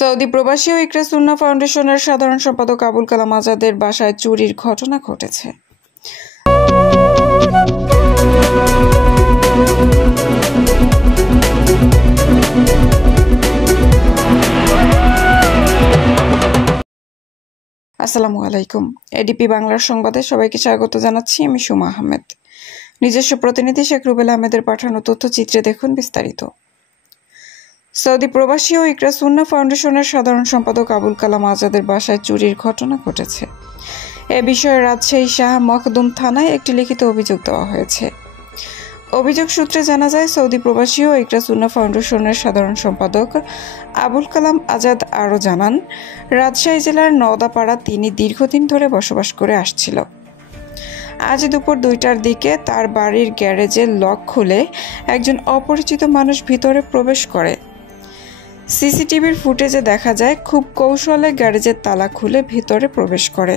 Saudi প্রবাসী ও ইকরা সুন্নাহ ফাউন্ডেশনের সাধারণ সম্পাদক আবুল কালাম আজাদের বাসায় চুরির ঘটনা ঘটেছে। আসসালামু আলাইকুম। এডিপি বাংলার সংবাদে সবাইকে স্বাগত জানাচ্ছি। আমি সুমা আহমেদ। নিজস্ব প্রতিনিধি শেখ রুবেল আহমেদের পাঠানো তথ্যচিত্রে দেখুন বিস্তারিত। সৌদি প্রবাসী ও ইকরা সুন্নাহ ফাউন্ডেশনের সাধারণ সম্পাদক আবুল কালাম আজাদের বাসায় চুরির ঘটনা ঘটেছে। এ বিষয়ে রাজশাহী শাহ মখদুম থানায় একটি লিখিত অভিযোগ দেওয়া হয়েছে। অভিযোগ সূত্রে জানা যায়, সৌদি প্রবাসী ও ইকরা সুন্নাহ ফাউন্ডেশনের সাধারণ সম্পাদক আবুল কালাম আজাদ আরও জানান, রাজশাহী জেলার নওদাপাড়া তিনি দীর্ঘদিন ধরে বসবাস করে আসছিল। আজ দুপুর 2টার দিকে তার বাড়ির গ্যারেজের লক খুলে একজন অপরিচিত মানুষ ভিতরে প্রবেশ করে। সিসিটিভির ফুটেজে দেখা যায় খুব কৌশলে গ্যারেজের তালা খুলে ভিতরে প্রবেশ করে।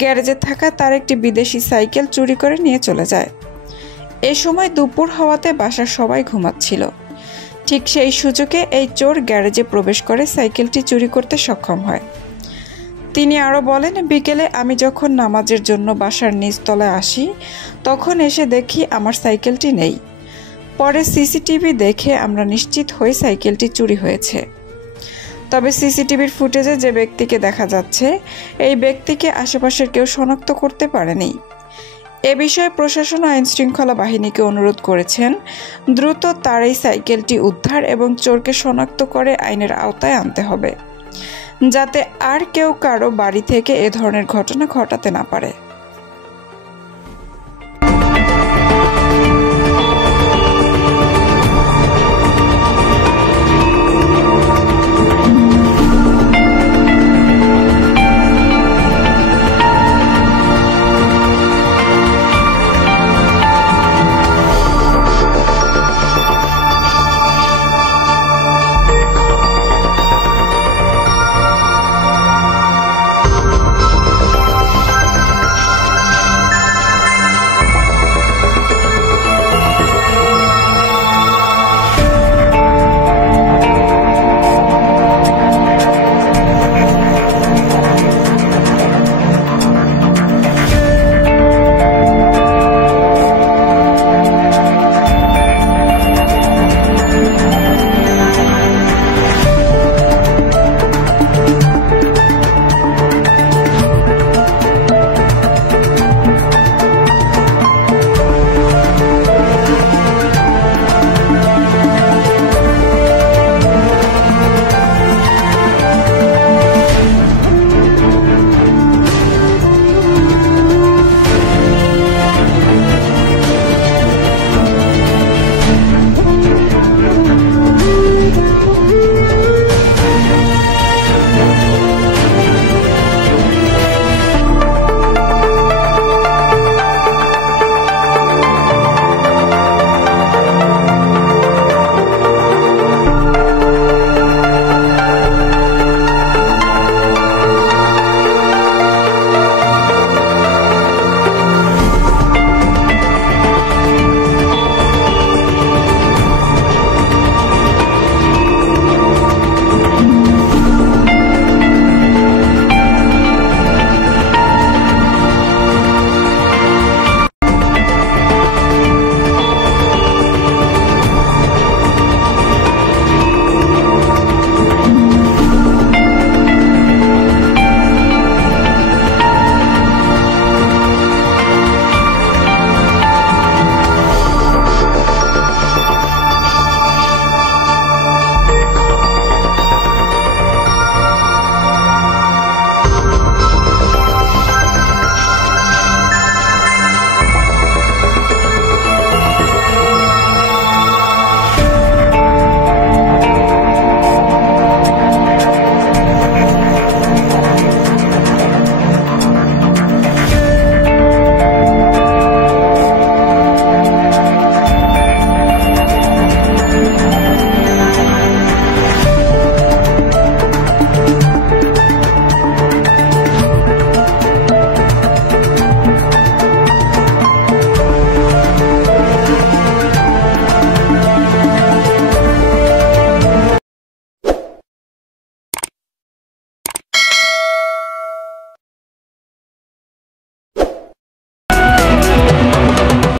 গ্যারেজে থাকা তার একটি বিদেশি সাইকেল চুরি করে নিয়ে চলে যায়। এ সময় দুপুর হওয়াতে বাসার সবাই ঘুমাচ্ছিল। ঠিক সেই সুযোগে এই চোর গ্যারেজে প্রবেশ করে সাইকেলটি চুরি করতে সক্ষম হয়। তিনি আরও বলেন, বিকেলে আমি যখন নামাজের জন্য বাসার নিচতলায় আসি, তখন এসে দেখি আমার সাইকেলটি নেই। পরে সিসিটিভি দেখে আমরা নিশ্চিত হই সাইকেলটি চুরি হয়েছে। তবে সিসিটিভির ফুটেজে যে ব্যক্তিকে দেখা যাচ্ছে, এই ব্যক্তিকে আশেপাশের কেউ শনাক্ত করতে পারেনি। এ বিষয়ে প্রশাসন ও আইনশৃঙ্খলা বাহিনীকে অনুরোধ করেছেন দ্রুত তার এই সাইকেলটি উদ্ধার এবং চোরকে শনাক্ত করে আইনের আওতায় আনতে হবে, যাতে আর কেউ কারো বাড়ি থেকে এ ধরনের ঘটনা ঘটাতে না পারে।